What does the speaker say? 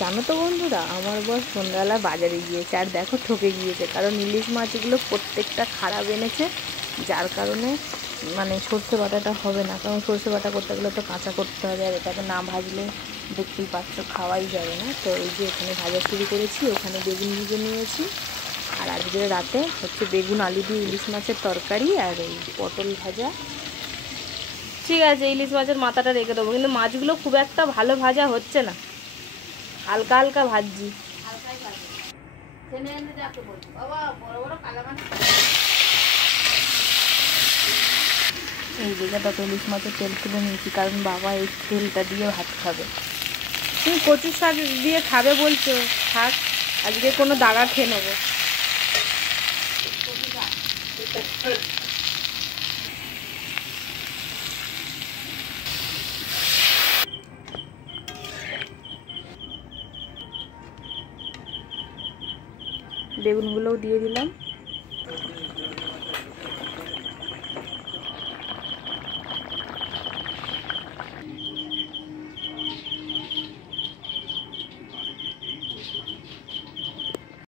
জানো তো বন্ধুরা, আমার বর সন্ধ্যাবেলা বাজারে গিয়েছে আর দেখো ঠকে গিয়েছে, কারণ ইলিশ মাছগুলো প্রত্যেকটা খারাপ এনেছে, যার কারণে মানে সর্ষে বাটাটা হবে না। কারণ সর্ষে বাটা করতে গেলে তো কাঁচা করতে হবে, আর এটাকে না ভাজলে দেখতেই পাচ্ছ খাওয়াই যাবে না। তো এই যে এখানে ভাজা শুরু করেছি, ওখানে বেগুন ভেজে নিয়েছি। আর আজকে রাতে হচ্ছে বেগুন আলু দিয়ে ইলিশ মাছের তরকারি আর এই পটল ভাজা। ঠিক আছে, ইলিশ মাছের মাথাটা রেখে দেবো, কিন্তু মাছগুলো খুব একটা ভালো ভাজা হচ্ছে না, হালকা হালকা ভাজছি। এই জায়গাটা তো ইলিশ মাছের তেল তুলে নিয়েছি, কারণ বাবা এই তেলটা দিয়ে ভাত খাবে। তুমি কচুর শাক দিয়ে খাবে বলছো, থাক, আজকে কোনো দাগা খেয়ে নেবো। বেগুনগুলোও দিয়ে দিলাম।